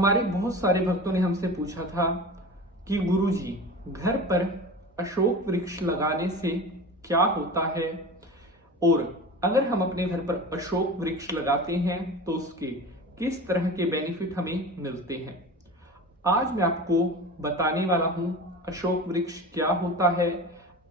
हमारे बहुत सारे भक्तों ने हमसे पूछा था कि गुरुजी, घर पर अशोक वृक्ष लगाने से क्या होता है और अगर हम अपने घर पर अशोक वृक्ष लगाते हैं तो उसके किस तरह के बेनिफिट हमें मिलते हैं। आज मैं आपको बताने वाला हूं अशोक वृक्ष क्या होता है,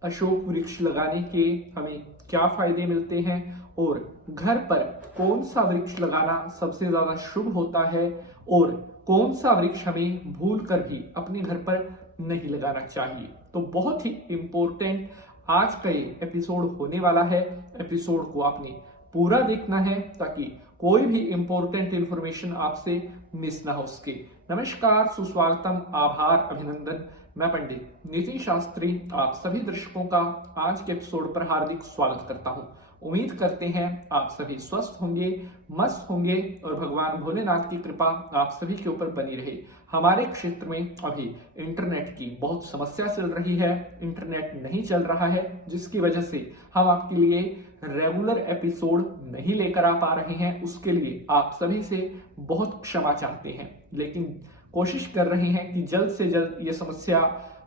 अशोक वृक्ष लगाने के हमें क्या फायदे मिलते हैं और घर पर कौन सा वृक्ष लगाना सबसे ज्यादा शुभ होता है और कौन सा वृक्ष हमें भूल कर भी अपने घर पर नहीं लगाना चाहिए। तो बहुत ही इंपॉर्टेंट आज का ये एपिसोड होने वाला है। एपिसोड को आपने पूरा देखना है ताकि कोई भी इंपॉर्टेंट इंफॉर्मेशन आपसे मिस ना हो सके। नमस्कार, सुस्वागतम, आभार, अभिनंदन। मैं पंडित नितिन शास्त्री आप सभी दर्शकों का आज के एपिसोड पर हार्दिक स्वागत करता हूं। उम्मीद करते हैं आप सभी स्वस्थ होंगे, मस्त होंगे और भगवान भोलेनाथ की कृपा आप सभी के ऊपर बनी रहे। हमारे क्षेत्र में अभी इंटरनेट की बहुत समस्या चल रही है, इंटरनेट नहीं चल रहा है, जिसकी वजह से हम आपके लिए रेगुलर एपिसोड नहीं लेकर आ पा रहे हैं। उसके लिए आप सभी से बहुत क्षमा चाहते हैं, लेकिन कोशिश कर रहे हैं कि जल्द से जल्द ये समस्या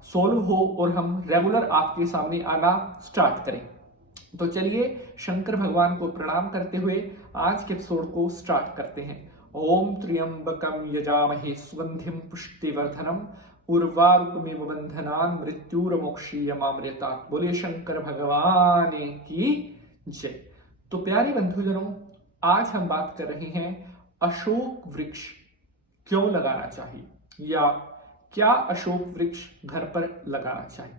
सोल्व हो और हम रेगुलर आपके सामने आना स्टार्ट करें। तो चलिए शंकर भगवान को प्रणाम करते हुए आज के एपिसोड को स्टार्ट करते हैं। ओम त्र्यंबकम यजामहे सुगंधिम पुष्टिवर्धनम उर्वारुकमिव बंधनान् मृत्युर्मोक्षीयमामृतात्। बोले शंकर भगवान की जय। तो प्यारे बंधुजनों, आज हम बात कर रहे हैं अशोक वृक्ष क्यों लगाना चाहिए या क्या अशोक वृक्ष घर पर लगाना चाहिए।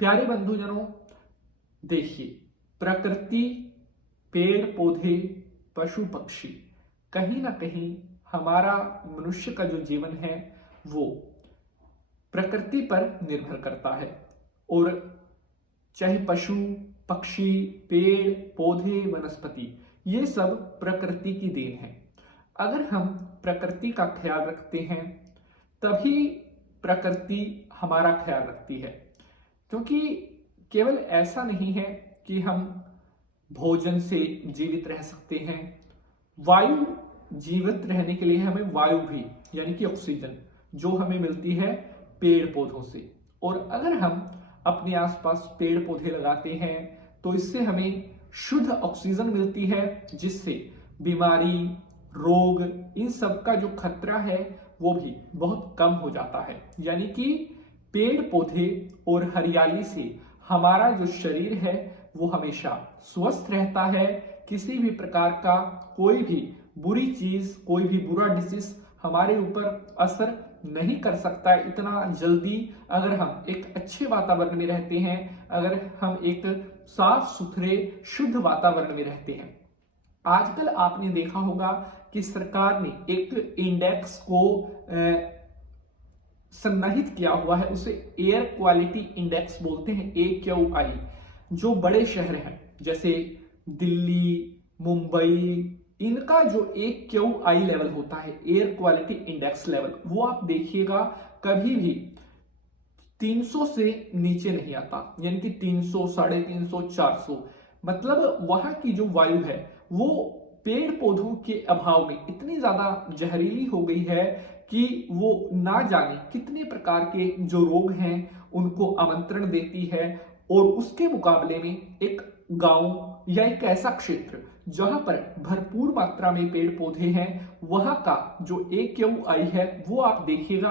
प्यारे बंधुजनों, देखिए, प्रकृति, पेड़ पौधे, पशु पक्षी, कहीं ना कहीं हमारा मनुष्य का जो जीवन है वो प्रकृति पर निर्भर करता है। और चाहे पशु पक्षी, पेड़ पौधे, वनस्पति, ये सब प्रकृति की देन है। अगर हम प्रकृति का ख्याल रखते हैं तभी प्रकृति हमारा ख्याल रखती है। क्योंकि केवल ऐसा नहीं है कि हम भोजन से जीवित रह सकते हैं, वायु जीवित रहने के लिए हमें वायु भी यानी कि ऑक्सीजन जो हमें मिलती है पेड़ पौधों से। और अगर हम अपने आसपास पेड़ पौधे लगाते हैं तो इससे हमें शुद्ध ऑक्सीजन मिलती है, जिससे बीमारी, रोग, इन सब का जो खतरा है वो भी बहुत कम हो जाता है। यानी कि पेड़ पौधे और हरियाली से हमारा जो शरीर है वो हमेशा स्वस्थ रहता है। किसी भी प्रकार का कोई भी बुरी चीज, कोई भी बुरा डिसीज हमारे ऊपर असर नहीं कर सकता है इतना जल्दी, अगर हम एक अच्छे वातावरण में रहते हैं, अगर हम एक साफ सुथरे शुद्ध वातावरण में रहते हैं। आजकल आपने देखा होगा कि सरकार ने एक इंडेक्स को सन्निहित किया हुआ है, उसे एयर क्वालिटी इंडेक्स बोलते हैं, AQI। जो बड़े शहर हैं जैसे दिल्ली, मुंबई, इनका जो AQI लेवल होता है, एयर क्वालिटी इंडेक्स लेवल, वो आप देखिएगा कभी भी 300 से नीचे नहीं आता। यानी कि 300, 350, 400, मतलब वहां की जो वायु है वो पेड़ पौधों के अभाव में इतनी ज्यादा जहरीली हो गई है कि वो ना जाने कितने प्रकार के जो रोग हैं उनको आमंत्रण देती है। और उसके मुकाबले में एक गांव या एक ऐसा क्षेत्र जहां पर भरपूर मात्रा में पेड़ पौधे हैं, वहां का जो AQI है वो आप देखिएगा,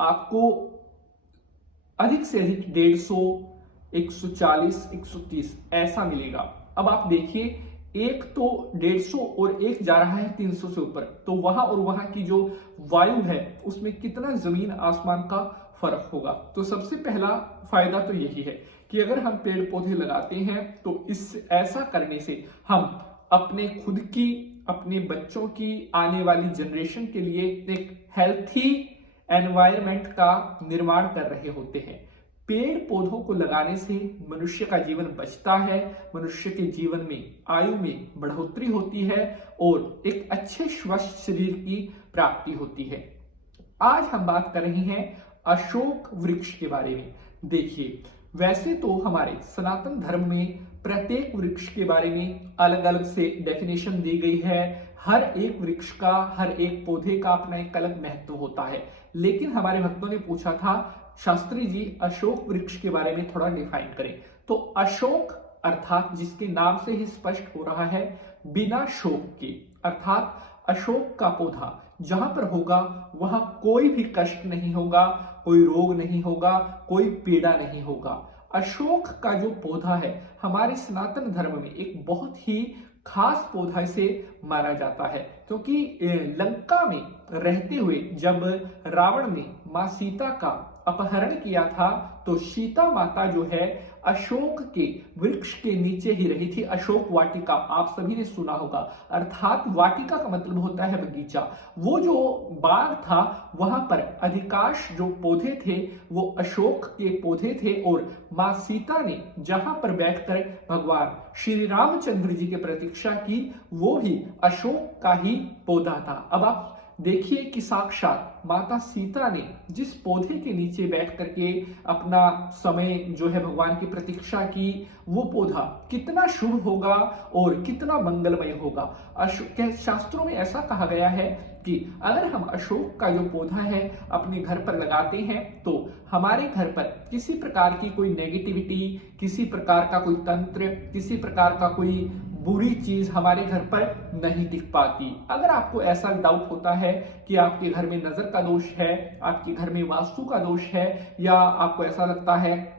आपको अधिक से अधिक 150, 140, 130 ऐसा मिलेगा। अब आप देखिए, एक तो 150 और एक जा रहा है 300 से ऊपर, तो वहां और वहां की जो वायु है उसमें कितना जमीन आसमान का फर्क होगा। तो सबसे पहला फायदा तो यही है कि अगर हम पेड़ पौधे लगाते हैं तो इस ऐसा करने से हम अपने खुद की, अपने बच्चों की, आने वाली जनरेशन के लिए एक हेल्थी एनवायरनमेंट का निर्माण कर रहे होते हैं। पेड़ पौधों को लगाने से मनुष्य का जीवन बचता है, मनुष्य के जीवन में आयु में बढ़ोतरी होती है और एक अच्छे स्वस्थ शरीर की प्राप्ति होती है। आज हम बात कर रहे हैं अशोक वृक्ष के बारे में। देखिए, वैसे तो हमारे सनातन धर्म में प्रत्येक वृक्ष के बारे में अलग अलग से डेफिनेशन दी गई है। हर एक वृक्ष का, हर एक पौधे का अपना एक अलग महत्व होता है। लेकिन हमारे भक्तों ने पूछा था, शास्त्री जी अशोक वृक्ष के बारे में थोड़ा डिफाइन करें। तो अशोक अर्थात जिसके नाम से ही स्पष्ट हो रहा है, बिना शोक के, अर्थात अशोक का पौधा जहां पर होगा वहां कोई भी कष्ट नहीं होगा, कोई रोग नहीं होगा, कोई पीड़ा नहीं होगा। अशोक का जो पौधा है हमारे सनातन धर्म में एक बहुत ही खास पौधा इसे माना जाता है, क्योंकि लंका में रहते हुए जब रावण ने मां सीता का अपहरण किया था तो सीता माता जो है अशोक के वृक्ष के नीचे ही रही थी। अशोक वाटिका आप सभी ने सुना होगा, अर्थात वाटिका का मतलब होता है बगीचा। वो जो बाग था वहां पर अधिकांश जो पौधे थे वो अशोक के पौधे थे और मां सीता ने जहां पर बैठकर भगवान श्री रामचंद्र जी की प्रतीक्षा की वो भी अशोक का ही पौधा था। अब आप देखिए कि साक्षात माता सीता ने जिस पौधे के नीचे बैठ करके अपना समय जो है भगवान की प्रतीक्षा की, वो पौधा कितना शुभ होगा और कितना मंगलमय होगा। शास्त्रों में ऐसा कहा गया है कि अगर हम अशोक का जो पौधा है अपने घर पर लगाते हैं तो हमारे घर पर किसी प्रकार की कोई नेगेटिविटी, किसी प्रकार का कोई तंत्र, किसी प्रकार का कोई बुरी चीज हमारे घर पर नहीं टिक पाती। अगर आपको ऐसा डाउट होता है कि आपके घर में नजर का दोष है, आपके घर में वास्तु का दोष है, या आपको ऐसा लगता है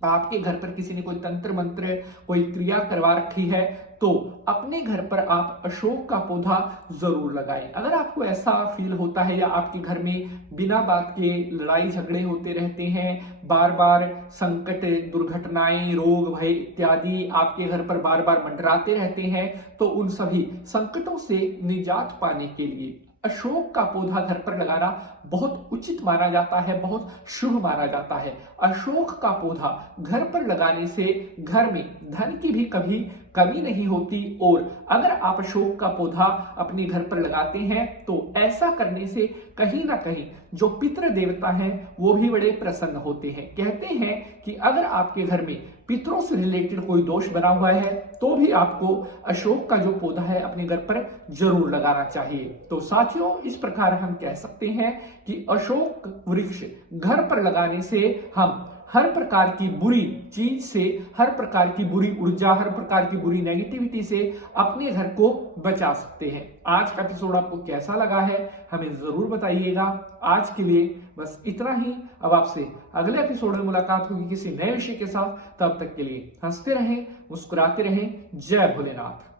आपके घर पर किसी ने कोई तंत्र मंत्र, कोई क्रिया करवा रखी है, तो अपने घर पर आप अशोक का पौधा जरूर लगाएं। अगर आपको ऐसा फील होता है या आपके घर में बिना बात के लड़ाई झगड़े होते रहते हैं, बार बार संकट, दुर्घटनाएं, रोग भय इत्यादि आपके घर पर बार बार मंडराते रहते हैं, तो उन सभी संकटों से निजात पाने के लिए अशोक का पौधा घर पर लगाना बहुत उचित माना जाता है, बहुत शुभ माना जाता है। अशोक का पौधा घर पर लगाने से घर में धन की भी कभी कमी नहीं होती, और अगर आप अशोक का पौधा अपने घर पर लगाते हैं तो ऐसा करने से कहीं ना कहीं जो पितृ देवता हैं वो भी बड़े प्रसन्न होते हैं। कहते हैं कि अगर आपके घर में पितरों से रिलेटेड कोई दोष बना हुआ है तो भी आपको अशोक का जो पौधा है अपने घर पर जरूर लगाना चाहिए। तो साथियों, इस प्रकार हम कह सकते हैं कि अशोक वृक्ष घर पर लगाने से हम हर प्रकार की बुरी चीज से, हर प्रकार की बुरी ऊर्जा, हर प्रकार की बुरी नेगेटिविटी से अपने घर को बचा सकते हैं। आज का एपिसोड आपको कैसा लगा है हमें जरूर बताइएगा। आज के लिए बस इतना ही। अब आपसे अगले एपिसोड में मुलाकात होगी किसी नए विषय के साथ। तब तक के लिए हंसते रहें, मुस्कुराते रहें। जय भोलेनाथ।